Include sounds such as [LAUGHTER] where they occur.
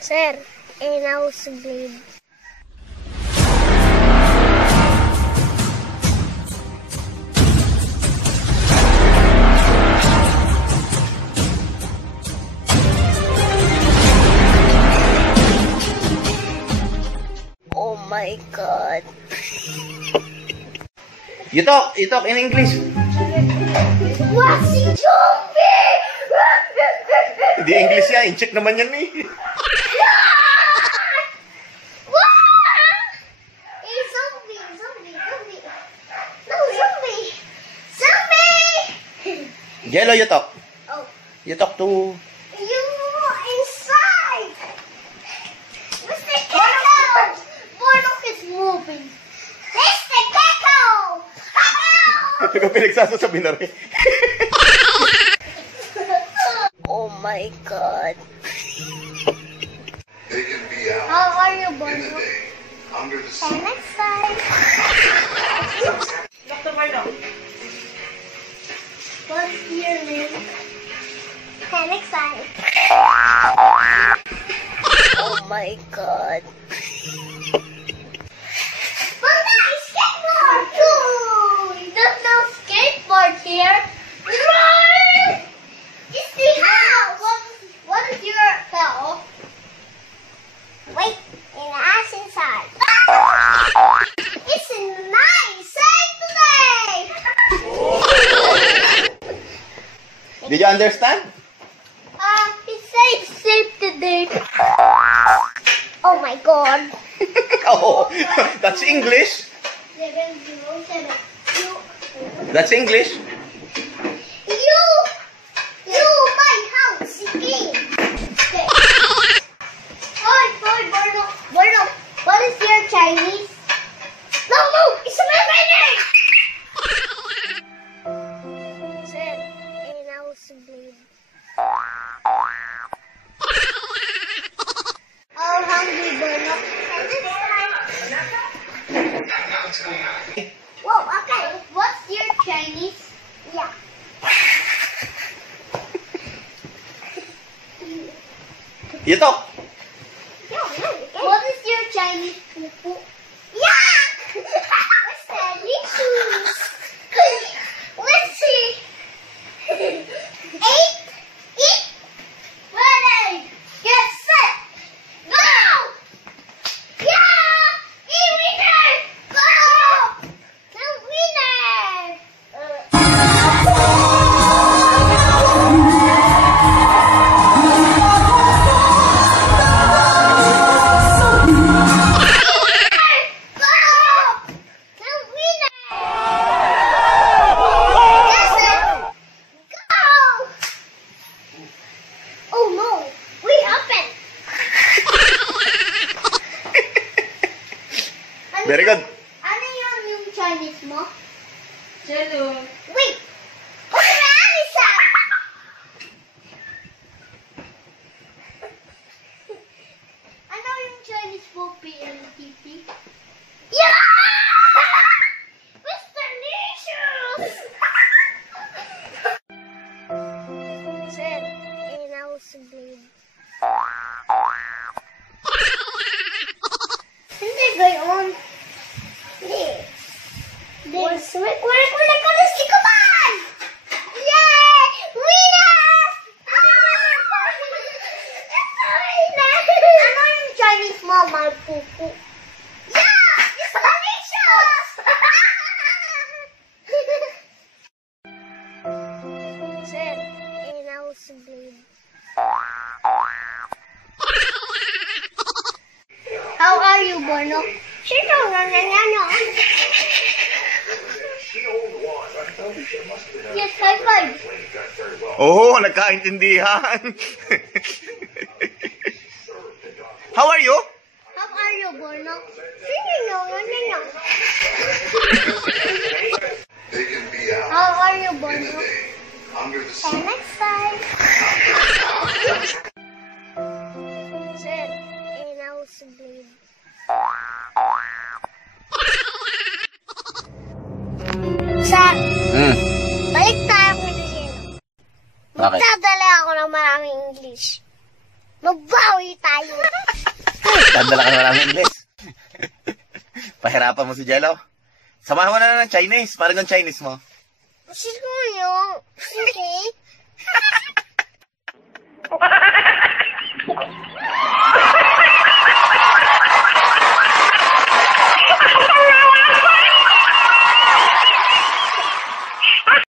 Sir, eh, nosebleed. Oh my God. You talk, you talk in English. What's he jumping? Hindi English yan. In-check naman yan eh. [LAUGHS] Hey, zombie, zombie, zombie. No, zombie. Zombie! [LAUGHS] Jello, you talk. Oh, You talk to... you inside! Mr. Gecko! Bornok is moving. Mr. Gecko! Ito ka pinagsasasabi na rin. [LAUGHS] oh my God. They can be out How are you, in the Bornok? day, under the See you sun. next time. What's your name? See you next time. Oh my God. [LAUGHS] Did you understand? Uh, he said save today. Oh my God. [LAUGHS] Oh, that's English. That's English. Whoa, okay. What's your Chinese? Yeah. You talk. What is your Chinese Very good. Ano yun yung Chinese mo? Jello. Wait! The answer? [LAUGHS] Ano yung Chinese mo, PNTP? Yeah! [LAUGHS] Mr. Nicious! [LAUGHS] Sir, a nosebleed. Hindi. May kulay-kulay ko na si Kuman! Yay! Winner! Ano yung Chinese mo, Malpupu? Yeah! It's delicious! Sir, a nosebleed. How are you, Bono? Sino na nangyano? Yes, high five. Oh, nagkaintindihan. [LAUGHS] How are you? How are you, Bono? Sino? They can be How are you, in Bono? day, under the See you next time. Sir, nosebleed. Sa, Hmm. balik tayo kay. Bakit? Magdadala ako ng maraming English. Magbawi tayo. Nagdadala ka ng English. Pahirapan mo si Jello. Samahan mo na ng Chinese. Parang ang Chinese mo. Sino yung? Sige.